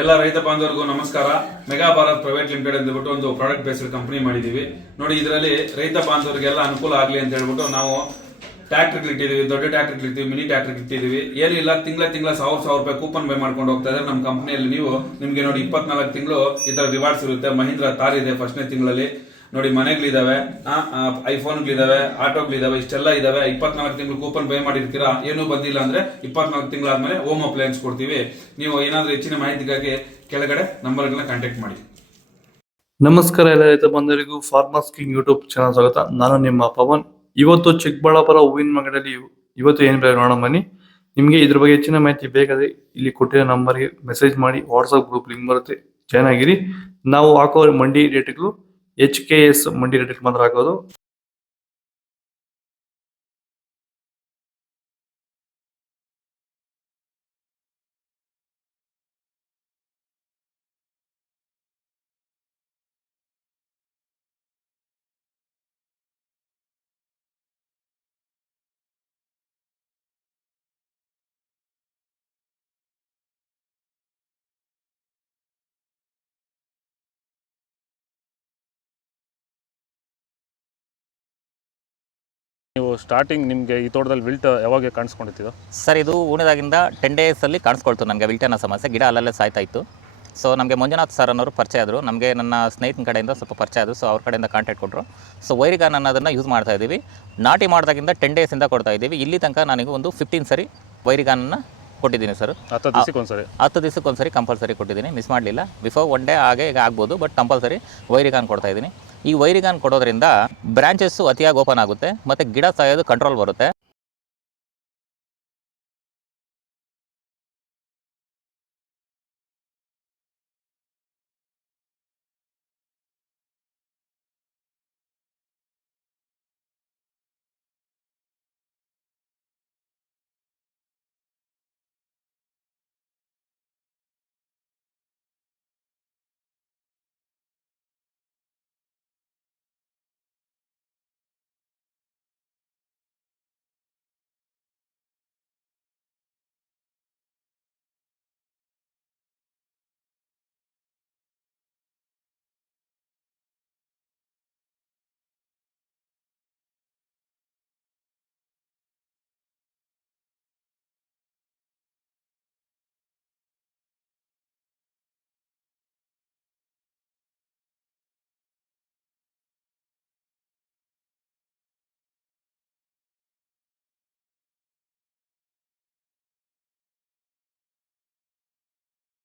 ಎಲ್ಲ ರೈತ ಬಾಂಧವರಿಗೂ ನಮಸ್ಕಾರ. ಮೆಗಾ ಭಾರತ್ ಪ್ರೈವೇಟ್ ಲಿಮಿಟೆಡ್ ಅಂದ್ಬಿಟ್ಟು ಒಂದು ಪ್ರಾಡಕ್ಟ್ ಬೇಸ್ಡ್ ಕಂಪನಿ ಮಾಡಿದೀವಿ ನೋಡಿ. ಇದರಲ್ಲಿ ರೈತ ಬಾಂಧವರಿಗೆಲ್ಲ ಅನುಕೂಲ ಆಗಲಿ ಅಂತ ಹೇಳ್ಬಿಟ್ಟು ನಾವು ಟ್ರ್ಯಾಕ್ಟರ್ ಇಟ್ಟಿದೀವಿ, ದೊಡ್ಡ ಟ್ರ್ಯಾಕ್ಟರ್ ಇಟ್ಟಿದೀವಿ, ಮಿನಿ ಟ್ರ್ಯಾಕ್ಟರ್ ಇಟ್ಟಿದೀವಿ. ಏನಿಲ್ಲ, ತಿಂಗಳ 1000 ರೂಪಾಯಿ ಕೂಪನ್ ಬೈ ಮಾಡ್ಕೊಂಡು ಹೋಗ್ತಾ ಇದ್ರೆ ನಮ್ಮ ಕಂಪನಿಯಲ್ಲಿ ನಿಮ್ಗೆ ನೋಡಿ 24 ತಿಂಗಳು ಈ ತರ ರಿವಾರ್ಡ್ಸ್ ಇರುತ್ತೆ. ಮಹೀಂದ್ರ ತಾರ್ ಇದೆ ಫಸ್ಟ್ನೇ ತಿಂಗಳಲ್ಲಿ ನೋಡಿ, ಮನೆಗಳಿದಾವೆ, ಐಫೋನ್ಗಳಿದಾವೆ, ಆಟೋಗಳಿದಾವೆ, ಇಷ್ಟೆಲ್ಲ ಇದಾವೆ. 24 ತಿಂಗಳು ಕೂಪನ್ ಬೈ ಮಾಡಿರ್ತೀರಾ, ಏನೂ ಬಂದಿಲ್ಲ ಅಂದ್ರೆ 24 ತಿಂಗಳಾದ್ಮೇಲೆ ಹೋಮ್ ಅಪ್ಲಯನ್ಸ್ ಕೊಡ್ತೀವಿ. ನೀವು ಏನಾದ್ರೂ ಹೆಚ್ಚಿನ ಮಾಹಿತಿಗಾಗಿ ಕೆಳಗಡೆ ನಂಬರ್ಗಳನ್ನ ಕಾಂಟ್ಯಾಕ್ಟ್ ಮಾಡಿ. ನಮಸ್ಕಾರ ಎಲ್ಲ ರೈತ ಬಂಧುಗಳಿಗೂ ಫಾರ್ಮರ್ಸ್ ಕಿಂಗ್ ಯೂಟ್ಯೂಬ್ ಚಾನಲ್ ಸ್ವಾಗತ. ನಾನು ನಿಮ್ಮ ಪವನ್. ಇವತ್ತು ಚಿಕ್ಕಬಳ್ಳಾಪುರ ಹೂವಿನ ಮಾರ್ಕೆಟಲ್ಲಿ ಇವತ್ತು ಏನು ಬೆಲೆ ನೋಡೋಣ ಬನ್ನಿ. ನಿಮಗೆ ಇದ್ರ ಬಗ್ಗೆ ಹೆಚ್ಚಿನ ಮಾಹಿತಿ ಬೇಕಾದ್ರೆ ಇಲ್ಲಿ ಕೊಟ್ಟಿರೋ ನಂಬರ್ಗೆ ಮೆಸೇಜ್ ಮಾಡಿ, ವಾಟ್ಸ್ಆಪ್ ಗ್ರೂಪ್ ಲಿಂಕ್ ಬರುತ್ತೆ, ಜಾಯ್ನ್ ಆಗಿರಿ. ನಾವು ಹಾಕೋ ಮಂಡಿ ರೇಟ್ಗಳು HKS ಮಂಡಿ ರೇಟ್ ಮಾತ್ರ ಹಾಕೋದು. ನೀವು ಸ್ಟಾರ್ಟಿಂಗ್ ನಿಮಗೆ ಈ ತೋಟದಲ್ಲಿ ವಿಲ್ಟ್ ಯಾವಾಗ ಕಾಣಿಸ್ಕೊಂಡಿತ್ತು ಸರ್? ಇದು ಹೂಣಿದಾಗಿಂದ 10 ಡೇಸಲ್ಲಿ ಕಾಣಿಸ್ಕೊಳ್ತು ನನಗೆ ವಿಲ್ಟ್ ಅನ್ನೋ ಸಮಸ್ಯೆ. ಗಿಡ ಅಲ್ಲಲ್ಲೇ ಸಾಯ್ತಾ ಇತ್ತು. ಸೊ ನಮಗೆ ಮಂಜುನಾಥ್ ಸರ್ ಅನ್ನೋರು ಪರಿಚಯ ಆದರು, ನಮಗೆ ನನ್ನ ಸ್ನೇಹಿತನ ಕಡೆಯಿಂದ ಸ್ವಲ್ಪ ಪರಿಚಯ ಆದರು. ಸೊ ಅವ್ರ ಕಡೆಯಿಂದ ಕಾಂಟ್ಯಾಕ್ಟ್ ಕೊಟ್ಟರು. ಸೊ ವೈರಿಗಾನ್ ಅನ್ನೋದನ್ನು ಯೂಸ್ ಮಾಡ್ತಾ ಇದ್ದೀವಿ. ನಾಟಿ ಮಾಡಿದಾಗಿಂದ 10 ಡೇಸಿಂದ ಕೊಡ್ತಾ ಇದ್ದೀವಿ. ಇಲ್ಲಿ ತನಕ ನನಗೆ ಒಂದು 15 ಸರಿ ವೈರಿಗಾನನ್ನು ಕೊಟ್ಟಿದ್ದೀನಿ ಸರ್. 10 ದಿವಸಕ್ಕೊಂದ್ಸರಿ ಕಂಪಲ್ಸರಿ ಕೊಟ್ಟಿದ್ದೀನಿ, ಮಿಸ್ ಮಾಡಲಿಲ್ಲ. ಬಿಫೋರ್ 1 ಡೇ ಹಾಗೆ ಈಗ ಆಗ್ಬೋದು, ಬಟ್ ಕಂಪಲ್ಸರಿ ವೈರಿಗಾನ್ ಕೊಡ್ತಾ ಇದ್ದೀನಿ. ಈ ವೈರಿಗಾನ್ ಕೊಡೋದ್ರಿಂದ ಬ್ರಾಂಚಸ್ಸು ಅತಿಯಾಗಿ ಓಪನ್ ಆಗುತ್ತೆ ಮತ್ತು ಗಿಡ ಸಾಯೋದು ಕಂಟ್ರೋಲ್ ಬರುತ್ತೆ.